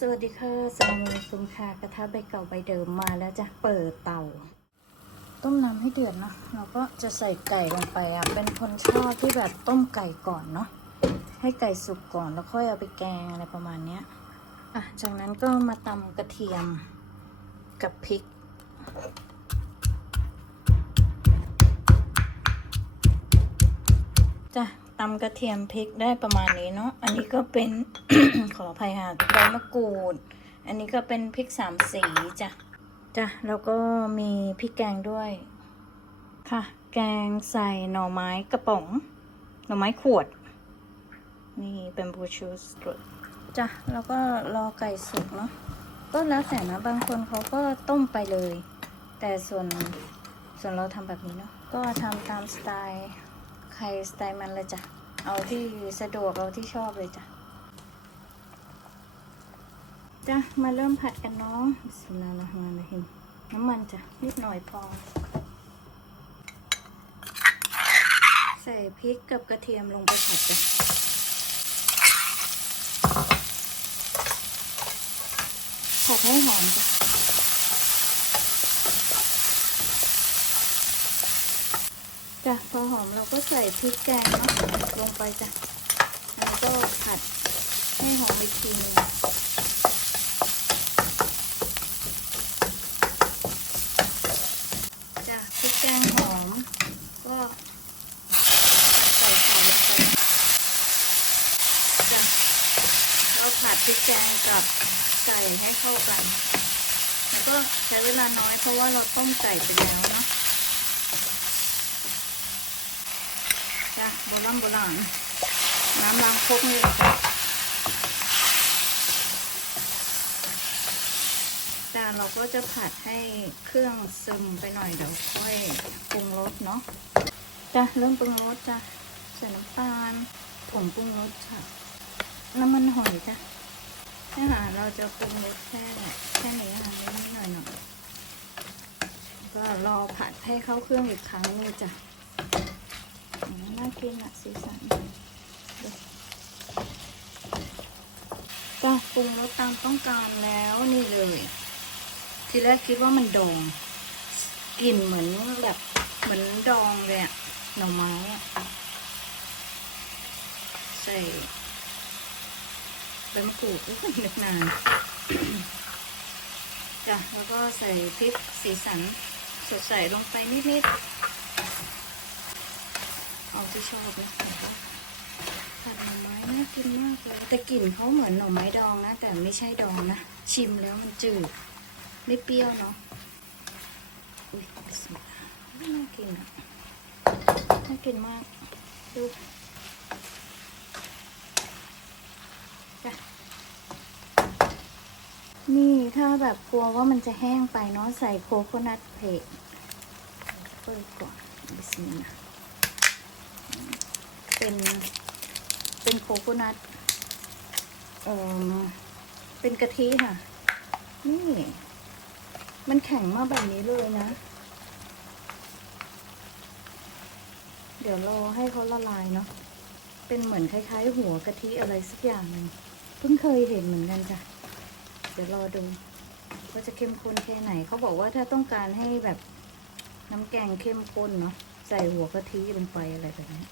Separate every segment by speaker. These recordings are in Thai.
Speaker 1: สวัสดีค่ะสลามอะลัยกุมค่ะกระทะใบเก่าใบเดิมมาแล้วจะเปิดเตา ต้มน้ำให้เดือดเนาะเราก็จะใส่ไก่ลงไปอะ เป็นคนชอบที่แบบต้มไก่ก่อนเนาะ ให้ไก่สุกก่อนแล้วค่อยเอาไปแกงอะไรประมาณเนี้ย อะ จากนั้นก็มาตำกระเทียมกับพริกจ้ะ ตำกระเทียมพริกได้ประมาณนี้เนาะ อันนี้ก็เป็น ขออภัยค่ะใบมะกรูด อันนี้ก็เป็นพริกสามสีจ้ะ จ้ะ แล้วก็มีพริกแกงด้วย ค่ะ แกงใส่หน่อไม้กระป๋อง หน่อไม้ขวด นี่เป็นบูชูสตรจ้ะ แล้วก็รอไก่สุกเนาะ ก็แล้วแต่นะ บางคนเขาก็ต้มไปเลย แต่ส่วนส่วนเราทำแบบนี้เนาะ ก็ทำตามสไตล์ ใครสไตล์มันเลยจ้ะ เอาที่สะดวกเอาที่ชอบเลยจ้ะ จ้ะ มาเริ่มผัดกันเนาะบิสมิลลาฮิรเราะห์มานะฮิมน้ำมันจ้ะ นิดหน่อยพอ ใส่พริกกับกระเทียมลงไปผัดจ้ะผัดให้หอมจ้ะ จ้ะพอหอมเราก็ใส่พริกแกงเนาะลงไปจ้ะแล้วก็ผัดให้หอมอีกทีนึงจ้ะพริกแกงหอม ก็ใส่ไข่ลงไปจ้ะเราผัดพริกแกงกับไก่ให้เข้ากัน แล้วก็ใช้เวลาน้อยเพราะว่าเราต้มไก่ไปแล้วเนาะ จ้ะ โบราณโบราณน้ำล้างครกนี่แหละจ้ะจ้ะเราก็จะผัดให้เครื่องซึมไปหน่อยเดี๋ยวค่อยปรุงรสเนาะจ้ะเริ่มปรุงรสจ้ะใส่น้ำตาลผงปรุงรสค่ะน้ำมันหอยจ้ะนี่ค่ะเราจะปรุงรสแค่แค่นี้ค่ะนิดหน่อยหน่อยก็รอผัดให้เข้าเครื่องอีกครั้งนึงจ้ะ น่ากินอะสีสันก็ปรุงรสตามต้องการแล้วนี่เลย ทีแรกคิดว่ามันดองกลิ่นเหมือนแบบเหมือนดองเลยอะหน่อไม้อะใส่ใบมะกรูดอุ้ยนึกนานจ้ะแล้วก็ใส่พริกสีสันสดใสลงไปนิดๆ เอาที่ชอบนะผัดหน่อไม้น่ากินมากเลยแต่กลิ่นเขาเหมือนหน่อไม้ดองนะ แต่ไม่ใช่ดองนะ ชิมแล้วมันจืด ไม่เปรี้ยวเนาะอุ้ยบิสมิลลาห์น่ากินอะน่ากินมากดูนี่ถ้าแบบกลัวว่ามันจะแห้งไปเนาะใส่โคโคนัทเพกเปิดก่อนบิสมิลลาห์ เป็นเป็นโคโคนัทเออเป็นกะทิค่ะ นี่ มันแข็งมาแบบนี้เลยนะ เดี๋ยวรอให้เขาละลายเนาะเป็นเหมือนคล้ายๆ หัวกะทิอะไรสักอย่างหนึ่งเพิ่งเคยเห็นเหมือนกันจ้ะเดี๋ยวรอดูว่าจะเข้มข้นแค่ไหน เขาบอกว่าถ้าต้องการให้แบบน้ำแกงเข้มข้นเนาะใส่หัวกะทิลงไปอะไรแบบนี้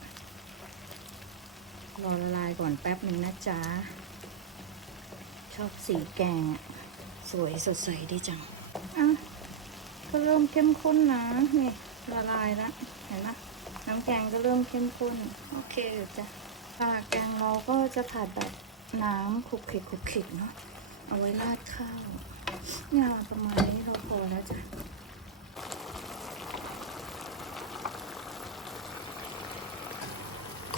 Speaker 1: รอละลายก่อนแป๊บหนึ่งนะจ๊ะ ชอบสีแกงอะสวยสดใสดีจัง อะ ก็เริ่มเข้มข้นนะนี่ละลายแล้วเห็นไหมน้ำแกงก็เริ่มเข้มข้น โอเคจ้ะปลาแกงเราก็จะผัดแบบน้ำคลุกคลิกคลุกคลิกเนาะเอาไว้ราดข้าวเนี่ยประมาณนี้เราพอแล้วจ้ะ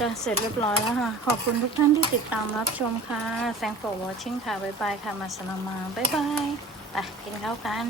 Speaker 1: จะเสร็จเรียบร้อยแล้วค่ะ ขอบคุณทุกท่านที่ติดตามรับชมค่ะ thank for watching ค่ะ บ๊ายบายค่ะ มาสลามา บ๊ายบาย ไปกินข้าวกัน